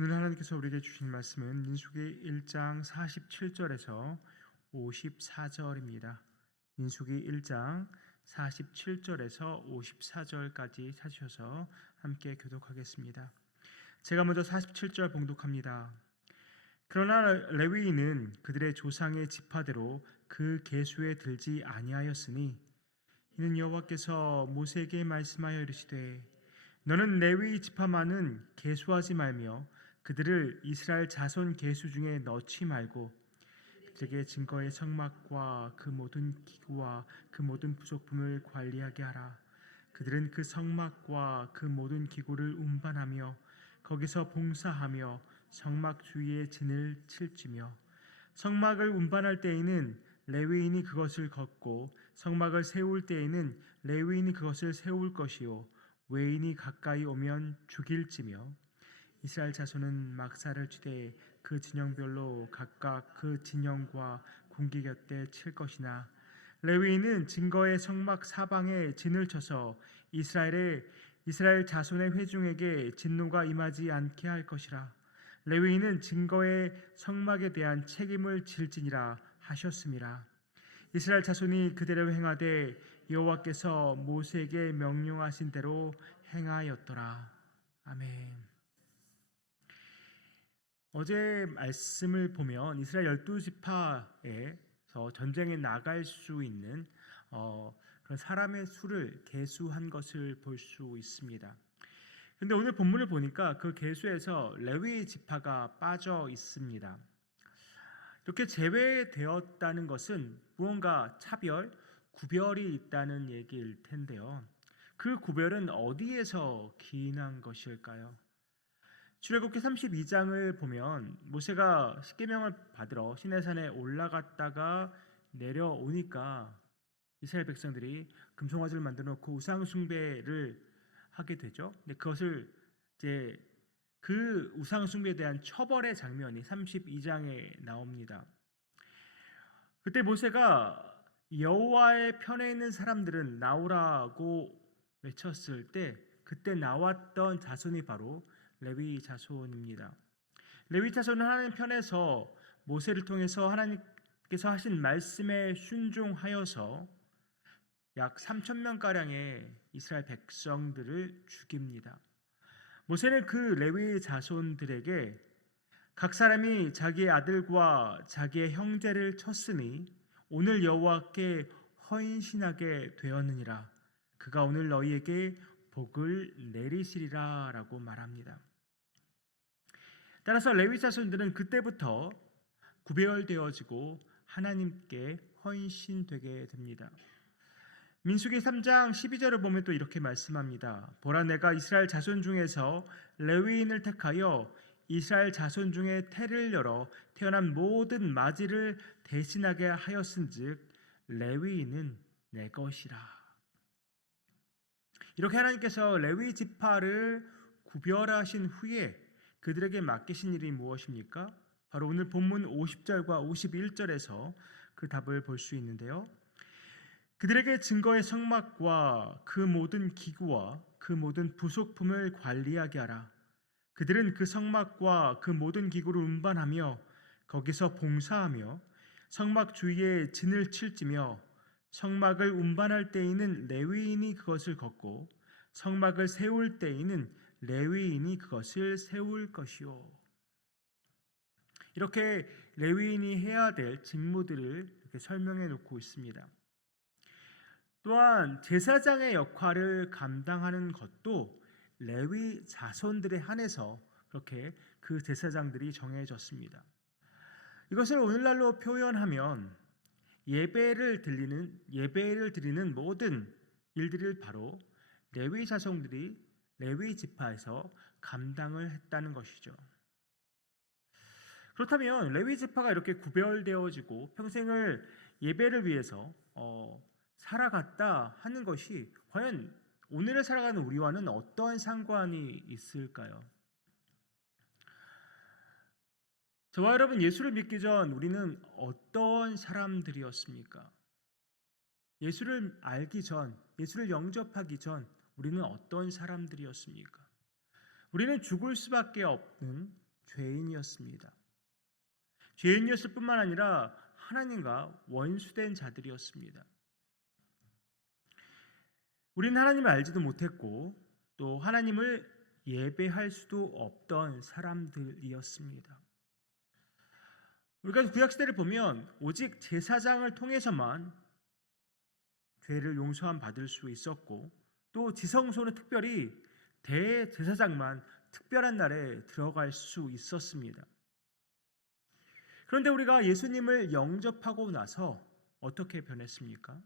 오늘 하나님께서 우리에게 주신 말씀은 민수기 1장 47절에서 54절입니다. 민수기 1장 47절에서 54절까지 찾으셔서 함께 교독하겠습니다. 제가 먼저 47절 봉독합니다. 그러나 레위인은 그들의 조상의 지파대로 그 계수에 들지 아니하였으니 이는 여호와께서 모세에게 말씀하여 이르시되 너는 레위 지파만은 계수하지 말며 그들을 이스라엘 자손 계수 중에 넣지 말고 그들에게 증거의 성막과 그 모든 기구와 그 모든 부속품을 관리하게 하라. 그들은 그 성막과 그 모든 기구를 운반하며 거기서 봉사하며 성막 주위에 진을 칠지며 성막을 운반할 때에는 레위인이 그것을 걷고 성막을 세울 때에는 레위인이 그것을 세울 것이요 외인이 가까이 오면 죽일지며 이스라엘 자손은 막사를 치되 그 진영별로 각각 그 진영과 군기 곁에 칠 것이나 레위인은 증거의 성막 사방에 진을 쳐서 이스라엘 자손의 회중에게 진노가 임하지 않게 할 것이라. 레위인은 증거의 성막에 대한 책임을 질지니라 하셨음이라. 이스라엘 자손이 그대로 행하되 여호와께서 모세에게 명령하신 대로 행하였더라. 아멘. 어제 말씀을 보면 이스라엘 12지파에서 전쟁에 나갈 수 있는 그런 사람의 수를 계수한 것을 볼 수 있습니다. 근데 오늘 본문을 보니까 그 계수에서 레위 지파가 빠져 있습니다. 이렇게 제외되었다는 것은 무언가 구별이 있다는 얘기일 텐데요. 그 구별은 어디에서 기인한 것일까요? 출애굽기 32장을 보면 모세가 십계명을 받으러 시내산에 올라갔다가 내려오니까 이스라엘 백성들이 금송아지를 만들어 놓고 우상 숭배를 하게 되죠. 근데 그것을 이제 그 우상 숭배에 대한 처벌의 장면이 32장에 나옵니다. 그때 모세가 여호와의 편에 있는 사람들은 나오라고 외쳤을 때 그때 나왔던 자손이 바로 레위 자손입니다. 레위 자손은 하나님 편에서 모세를 통해서 하나님께서 하신 말씀에 순종하여서 약 3,000명 가량의 이스라엘 백성들을 죽입니다. 모세는 그 레위 자손들에게 각 사람이 자기의 아들과 자기의 형제를 쳤으니 오늘 여호와께 헌신하게 되었느니라. 그가 오늘 너희에게 복을 내리시리라 라고 말합니다. 따라서 레위 자손들은 그때부터 구별되어지고 하나님께 헌신되게 됩니다. 민수기 3장 12절을 보면 또 이렇게 말씀합니다. 보라 내가 이스라엘 자손 중에서 레위인을 택하여 이스라엘 자손 중에 태를 열어 태어난 모든 마지를 대신하게 하였은즉 레위인은 내 것이라. 이렇게 하나님께서 레위 지파를 구별하신 후에 그들에게 맡기신 일이 무엇입니까? 바로 오늘 본문 50절과 51절에서 그 답을 볼 수 있는데요. 그들에게 증거의 성막과 그 모든 기구와 그 모든 부속품을 관리하게 하라. 그들은 그 성막과 그 모든 기구를 운반하며 거기서 봉사하며 성막 주위에 진을 칠지며 성막을 운반할 때에는 레위인이 그것을 걷고 성막을 세울 때에는 레위인이 그것을 세울 것이요. 이렇게 레위인이 해야 될 직무들을 이렇게 설명해 놓고 있습니다. 또한 제사장의 역할을 감당하는 것도 레위 자손들에 한해서 그렇게 그 제사장들이 정해졌습니다. 이것을 오늘날로 표현하면 예배를 드리는 모든 일들을 바로 레위 자손들이 레위 지파에서 감당을 했다는 것이죠. 그렇다면 레위 지파가 이렇게 구별되어지고 평생을 예배를 위해서 살아갔다 하는 것이 과연 오늘을 살아가는 우리와는 어떠한 상관이 있을까요? 저와 여러분 예수를 믿기 전 우리는 어떤 사람들이었습니까? 예수를 알기 전, 예수를 영접하기 전 우리는 어떤 사람들이었습니까? 우리는 죽을 수밖에 없는 죄인이었습니다. 죄인이었을 뿐만 아니라 하나님과 원수된 자들이었습니다. 우리는 하나님을 알지도 못했고 또 하나님을 예배할 수도 없던 사람들이었습니다. 우리가 구약시대를 보면 오직 제사장을 통해서만 죄를 용서함 받을 수 있었고 또 지성소는 특별히 대제사장만 특별한 날에 들어갈 수 있었습니다. 그런데 우리가 예수님을 영접하고 나서 어떻게 변했습니까?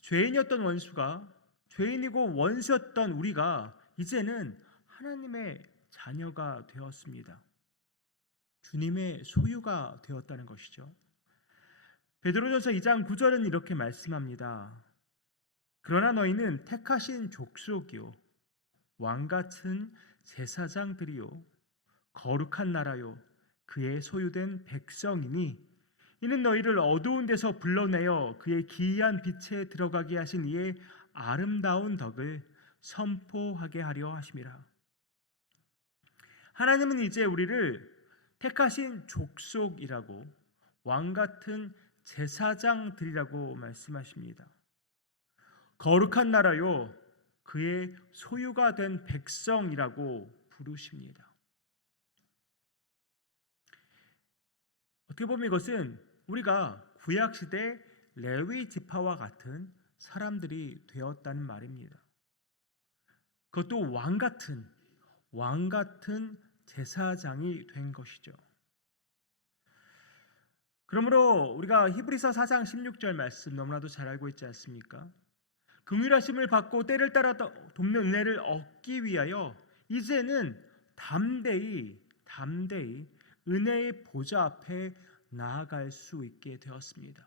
죄인이었던 원수가 죄인이고 원수였던 우리가 이제는 하나님의 자녀가 되었습니다. 주님의 소유가 되었다는 것이죠. 베드로전서 2장 9절은 이렇게 말씀합니다. 그러나 너희는 택하신 족속이요 왕같은 제사장들이요 거룩한 나라요 그의 소유된 백성이니 이는 너희를 어두운 데서 불러내어 그의 기이한 빛에 들어가게 하신 이의 아름다운 덕을 선포하게 하려 하심이라. 하나님은 이제 우리를 택하신 족속이라고 왕같은 제사장들이라고 말씀하십니다. 거룩한 나라요 그의 소유가 된 백성이라고 부르십니다. 어떻게 보면 이것은 우리가 구약시대 레위 지파와 같은 사람들이 되었다는 말입니다. 그것도 왕같은 제사장이 된 것이죠. 그러므로 우리가 히브리서 4장 16절 말씀 너무나도 잘 알고 있지 않습니까? 긍휼하심을 받고 때를 따라 돕는 은혜를 얻기 위하여 이제는 담대히 은혜의 보좌 앞에 나아갈 수 있게 되었습니다.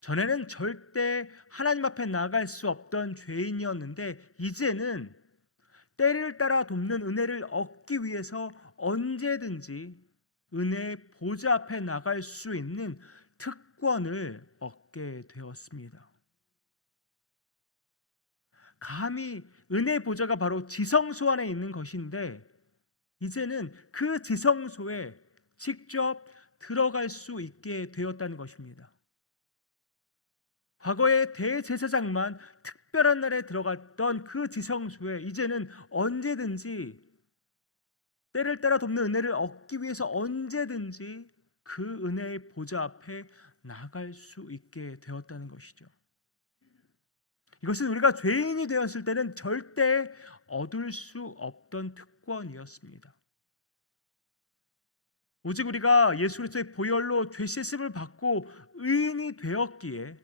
전에는 절대 하나님 앞에 나아갈 수 없던 죄인이었는데 이제는 때를 따라 돕는 은혜를 얻기 위해서 언제든지 은혜의 보좌 앞에 나갈 수 있는 특권을 얻게 되었습니다. 감히 은혜의 보좌가 바로 지성소 안에 있는 것인데 이제는 그 지성소에 직접 들어갈 수 있게 되었다는 것입니다. 과거에 대제사장만 특별한 날에 들어갔던 그 지성소에 이제는 언제든지 때를 따라 돕는 은혜를 얻기 위해서 언제든지 그 은혜의 보좌 앞에 나갈 수 있게 되었다는 것이죠. 이것은 우리가 죄인이 되었을 때는 절대 얻을 수 없던 특권이었습니다. 오직 우리가 예수 그리스도의 보혈로 죄 씻음을 받고 의인이 되었기에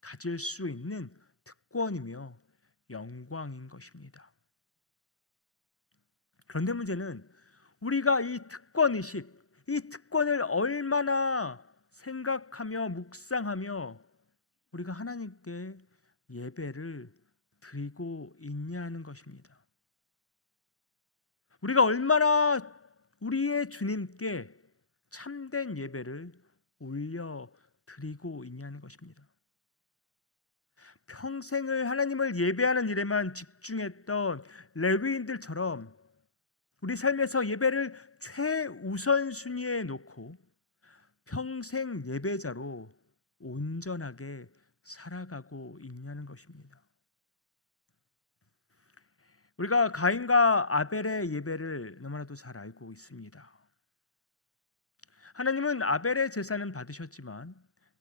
가질 수 있는 특권이며 영광인 것입니다. 그런데 문제는 우리가 이 특권의식, 이 특권을 얼마나 생각하며 묵상하며 우리가 하나님께 예배를 드리고 있냐는 것입니다. 우리가 얼마나 우리의 주님께 참된 예배를 올려 드리고 있냐는 것입니다. 평생을 하나님을 예배하는 일에만 집중했던 레위인들처럼 우리 삶에서 예배를 최우선순위에 놓고 평생 예배자로 온전하게 살아가고 있냐는 것입니다. 우리가 가인과 아벨의 예배를 너무나도 잘 알고 있습니다. 하나님은 아벨의 제사는 받으셨지만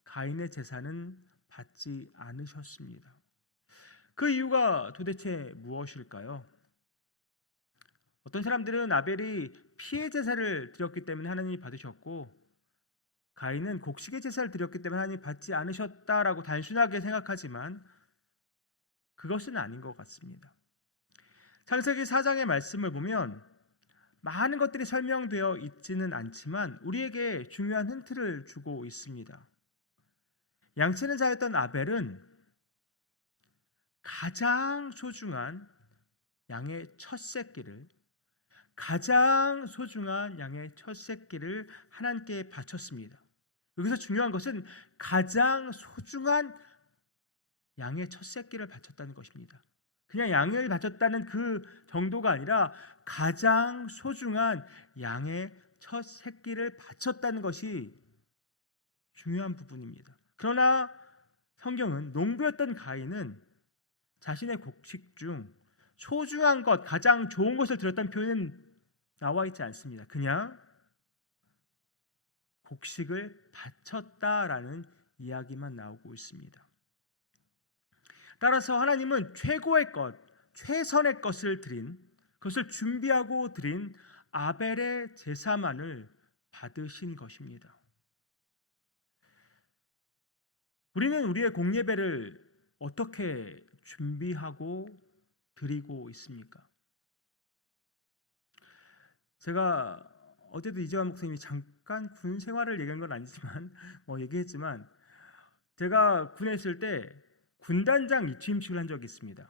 가인의 제사는 받지 않으셨습니다. 그 이유가 도대체 무엇일까요? 어떤 사람들은 아벨이 피의 제사를 드렸기 때문에 하나님이 받으셨고 가인은 곡식의 제사를 드렸기 때문에 하나님이 받지 않으셨다라고 단순하게 생각하지만 그것은 아닌 것 같습니다. 창세기 4장의 말씀을 보면 많은 것들이 설명되어 있지는 않지만 우리에게 중요한 힌트를 주고 있습니다. 양치는 자였던 아벨은 가장 소중한 양의 첫 새끼를 하나님께 바쳤습니다. 여기서 중요한 것은 가장 소중한 양의 첫 새끼를 바쳤다는 것입니다. 그냥 양을 바쳤다는 그 정도가 아니라 가장 소중한 양의 첫 새끼를 바쳤다는 것이 중요한 부분입니다. 그러나 성경은 농부였던 가인은 자신의 곡식 중 소중한 것, 가장 좋은 것을 드렸다는 표현은 나와 있지 않습니다. 그냥 곡식을 바쳤다라는 이야기만 나오고 있습니다. 따라서 하나님은 최고의 것, 최선의 것을 드린, 그것을 준비하고 드린 아벨의 제사만을 받으신 것입니다. 우리는 우리의 공예배를 어떻게 준비하고 드리고 있습니까? 제가 어제도 이재환 목사님이 잠깐 군 생활을 얘기한 건 아니지만 얘기했지만 제가 군에 있을 때 군단장 입취임식을 한 적이 있습니다.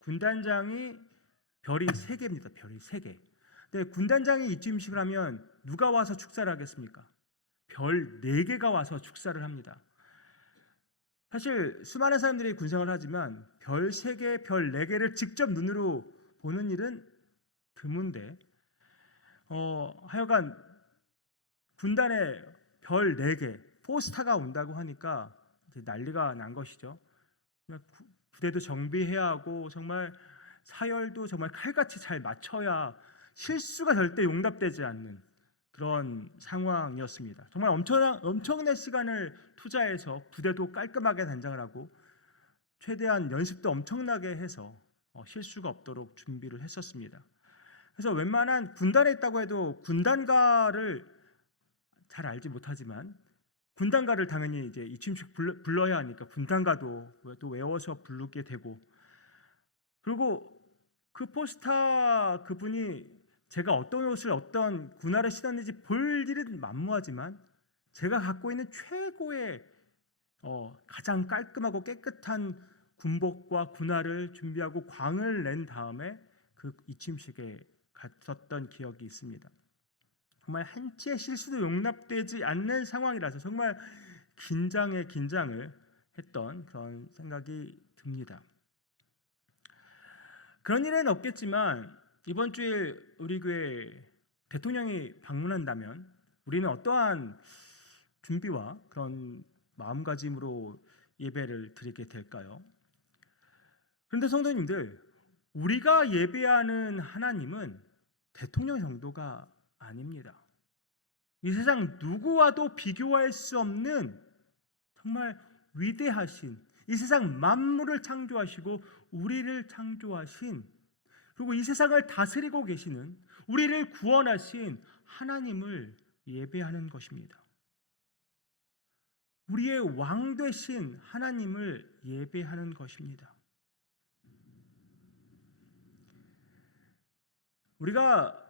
군단장이 별이 3개입니다. 별이 3개. 근데 군단장이 입취임식을 하면 누가 와서 축사를 하겠습니까? 별 4개가 와서 축사를 합니다. 사실 수많은 사람들이 군생활을 하지만 별 3개, 별 4개를 직접 눈으로 보는 일은 드문데 하여간 군단에 별 4개 포스타가 온다고 하니까 이제 난리가 난 것이죠. 부대도 정비해야 하고 정말 사열도 정말 칼같이 잘 맞춰야 실수가 절대 용납되지 않는 그런 상황이었습니다. 정말 엄청난 시간을 투자해서 부대도 깔끔하게 단장을 하고 최대한 연습도 엄청나게 해서 실수가 없도록 준비를 했었습니다. 그래서 웬만한 군단에 있다고 해도 군단가를 잘 알지 못하지만 군단가를 당연히 이제 입취임식 불러야 하니까 군단가도 또 외워서 부르게 되고, 그리고 그 포스타 그분이 제가 어떤 옷을 어떤 군화를 신었는지 볼 일은 만무하지만 제가 갖고 있는 최고의 가장 깔끔하고 깨끗한 군복과 군화를 준비하고 광을 낸 다음에 그 입취임식에 갔었던 기억이 있습니다. 정말 한치의 실수도 용납되지 않는 상황이라서 정말 긴장을 했던 그런 생각이 듭니다. 그런 일은 없겠지만 이번 주에 우리 교회 대통령이 방문한다면 우리는 어떠한 준비와 그런 마음가짐으로 예배를 드리게 될까요? 그런데 성도님들, 우리가 예배하는 하나님은 대통령 정도가 아닙니다. 이 세상 누구와도 비교할 수 없는 정말 위대하신, 이 세상 만물을 창조하시고 우리를 창조하신, 그리고 이 세상을 다스리고 계시는, 우리를 구원하신 하나님을 예배하는 것입니다. 우리의 왕 되신 하나님을 예배하는 것입니다. 우리가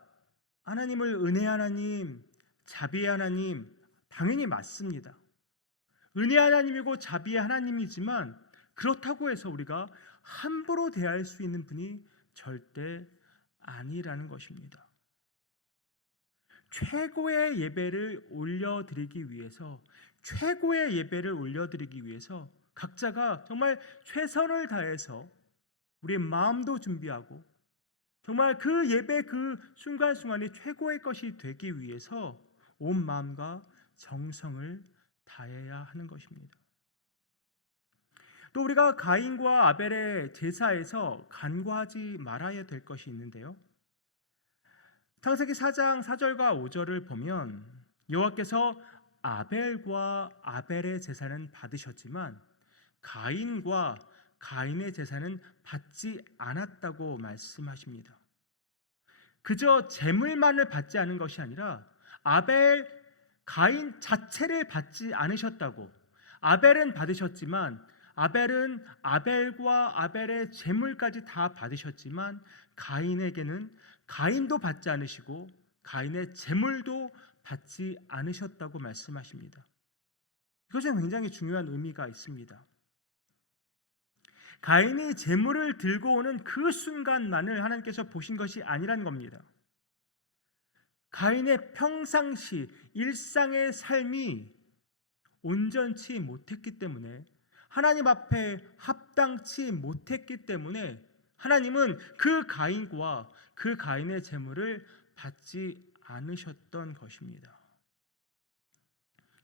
하나님을 은혜 하나님, 자비의 하나님, 당연히 맞습니다. 은혜 하나님이고 자비의 하나님이지만 그렇다고 해서 우리가 함부로 대할 수 있는 분이 절대 아니라는 것입니다. 최고의 예배를 올려드리기 위해서, 각자가 정말 최선을 다해서 우리의 마음도 준비하고 정말 그 예배 그 순간순간이 최고의 것이 되기 위해서 온 마음과 정성을 다해야 하는 것입니다. 또 우리가 가인과 아벨의 제사에서 간과하지 말아야 될 것이 있는데요. 창세기 4장 4절과 5절을 보면 여호와께서 아벨과 아벨의 제사는 받으셨지만 가인과 가인의 제사는 받지 않았다고 말씀하십니다. 그저 제물만을 받지 않은 것이 아니라 가인 자체를 받지 않으셨다고. 아벨은 받으셨지만 아벨은 아벨과 아벨의 제물까지 다 받으셨지만 가인에게는 가인도 받지 않으시고 가인의 제물도 받지 않으셨다고 말씀하십니다. 이것은 굉장히 중요한 의미가 있습니다. 가인이 제물을 들고 오는 그 순간만을 하나님께서 보신 것이 아니란 겁니다. 가인의 평상시 일상의 삶이 온전치 못했기 때문에, 하나님 앞에 합당치 못했기 때문에 하나님은 그 가인과 그 가인의 제물을 받지 않으셨던 것입니다.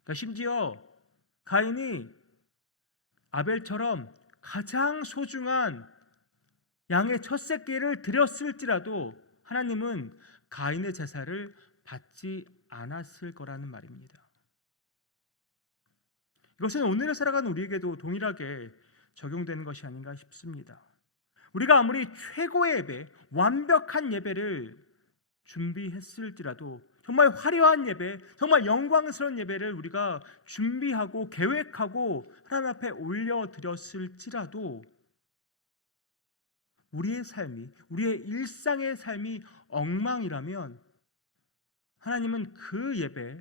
그러니까 심지어 가인이 아벨처럼 가장 소중한 양의 첫 새끼를 드렸을지라도 하나님은 가인의 제사를 받지 않았을 거라는 말입니다. 이것은 오늘을 살아가는 우리에게도 동일하게 적용되는 것이 아닌가 싶습니다. 우리가 아무리 최고의 예배, 완벽한 예배를 준비했을지라도 정말 화려한 예배, 정말 영광스러운 예배를 우리가 준비하고 계획하고 하나님 앞에 올려드렸을지라도 우리의 삶이, 우리의 일상의 삶이 엉망이라면 하나님은 그 예배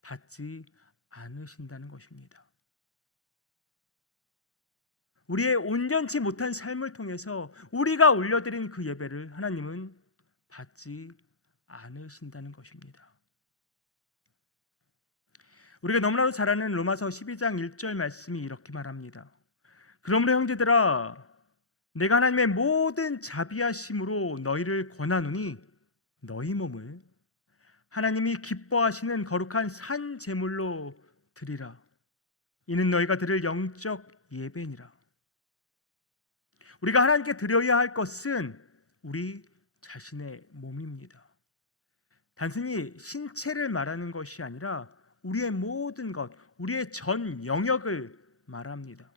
받지 않으신다는 것입니다. 우리의 온전치 못한 삶을 통해서 우리가 올려드린 그 예배를 하나님은 받지 않으신다는 것입니다. 우리가 너무나도 잘 아는 로마서 12장 1절 말씀이 이렇게 말합니다. 그러므로 형제들아 내가 하나님의 모든 자비하심으로 너희를 권하노니 너희 몸을 하나님이 기뻐하시는 거룩한 산 제물로 드리라. 이는 너희가 드릴 영적 예배니라. 우리가 하나님께 드려야 할 것은 우리 자신의 몸입니다. 단순히 신체를 말하는 것이 아니라 우리의 모든 것, 우리의 전 영역을 말합니다.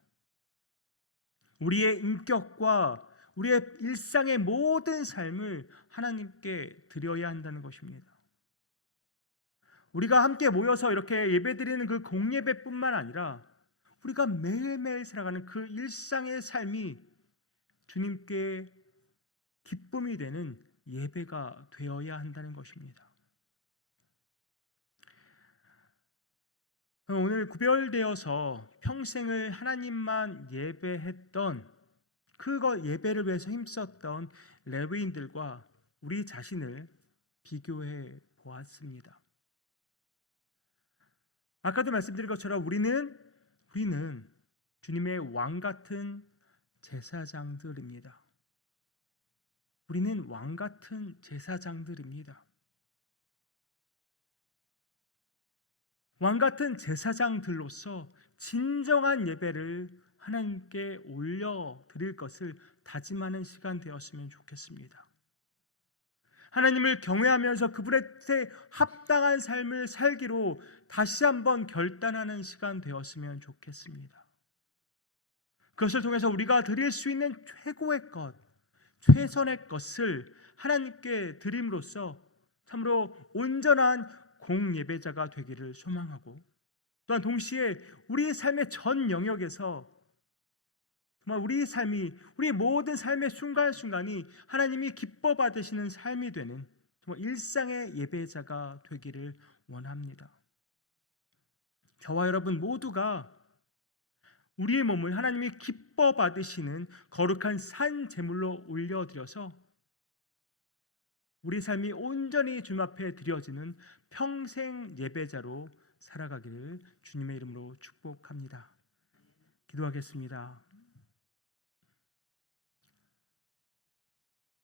우리의 인격과 우리의 일상의 모든 삶을 하나님께 드려야 한다는 것입니다. 우리가 함께 모여서 이렇게 예배드리는 그 공예배뿐만 아니라 우리가 매일매일 살아가는 그 일상의 삶이 주님께 기쁨이 되는 예배가 되어야 한다는 것입니다. 오늘 구별되어서 평생을 하나님만 예배했던 그거 예배를 위해서 힘썼던 레위인들과 우리 자신을 비교해 보았습니다. 아까도 말씀드린 것처럼 우리는 주님의 왕 같은 제사장들입니다. 우리는 왕 같은 제사장들입니다. 왕 같은 제사장들로서 진정한 예배를 하나님께 올려드릴 것을 다짐하는 시간 되었으면 좋겠습니다. 하나님을 경외하면서 그분의 뜻에 합당한 삶을 살기로 다시 한번 결단하는 시간 되었으면 좋겠습니다. 그것을 통해서 우리가 드릴 수 있는 최고의 것, 최선의 것을 하나님께 드림으로써 참으로 온전한 공예배자가 되기를 소망하고, 또한 동시에 우리의 삶의 전 영역에서 정말 우리의 삶이, 우리의 모든 삶의 순간순간이 하나님이 기뻐 받으시는 삶이 되는 정말 일상의 예배자가 되기를 원합니다. 저와 여러분 모두가 우리의 몸을 하나님이 기뻐 받으시는 거룩한 산 제물로 올려드려서 우리 삶이 온전히 주님 앞에 드려지는 평생 예배자로 살아가기를 주님의 이름으로 축복합니다. 기도하겠습니다.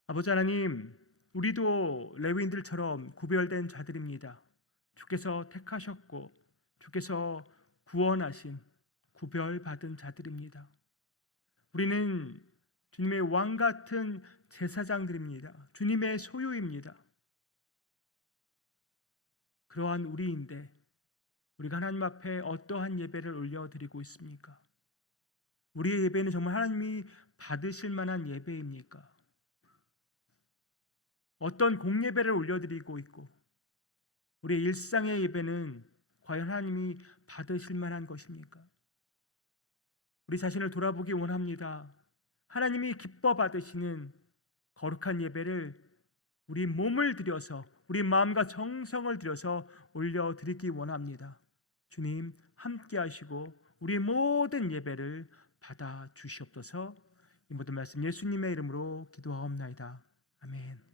아버지 하나님, 우리도 레위인들처럼 구별된 자들입니다. 주께서 택하셨고 주께서 구원하신 구별받은 자들입니다. 우리는 주님의 왕 같은 제사장들입니다. 주님의 소유입니다. 그러한 우리인데 우리가 하나님 앞에 어떠한 예배를 올려드리고 있습니까? 우리의 예배는 정말 하나님이 받으실 만한 예배입니까? 어떤 공예배를 올려드리고 있고 우리의 일상의 예배는 과연 하나님이 받으실 만한 것입니까? 우리 자신을 돌아보기 원합니다. 하나님이 기뻐 받으시는 거룩한 예배를 우리 몸을 들여서 우리 마음과 정성을 들여서 올려드리기 원합니다. 주님 함께 하시고 우리 모든 예배를 받아 주시옵소서. 이 모든 말씀 예수님의 이름으로 기도하옵나이다. 아멘.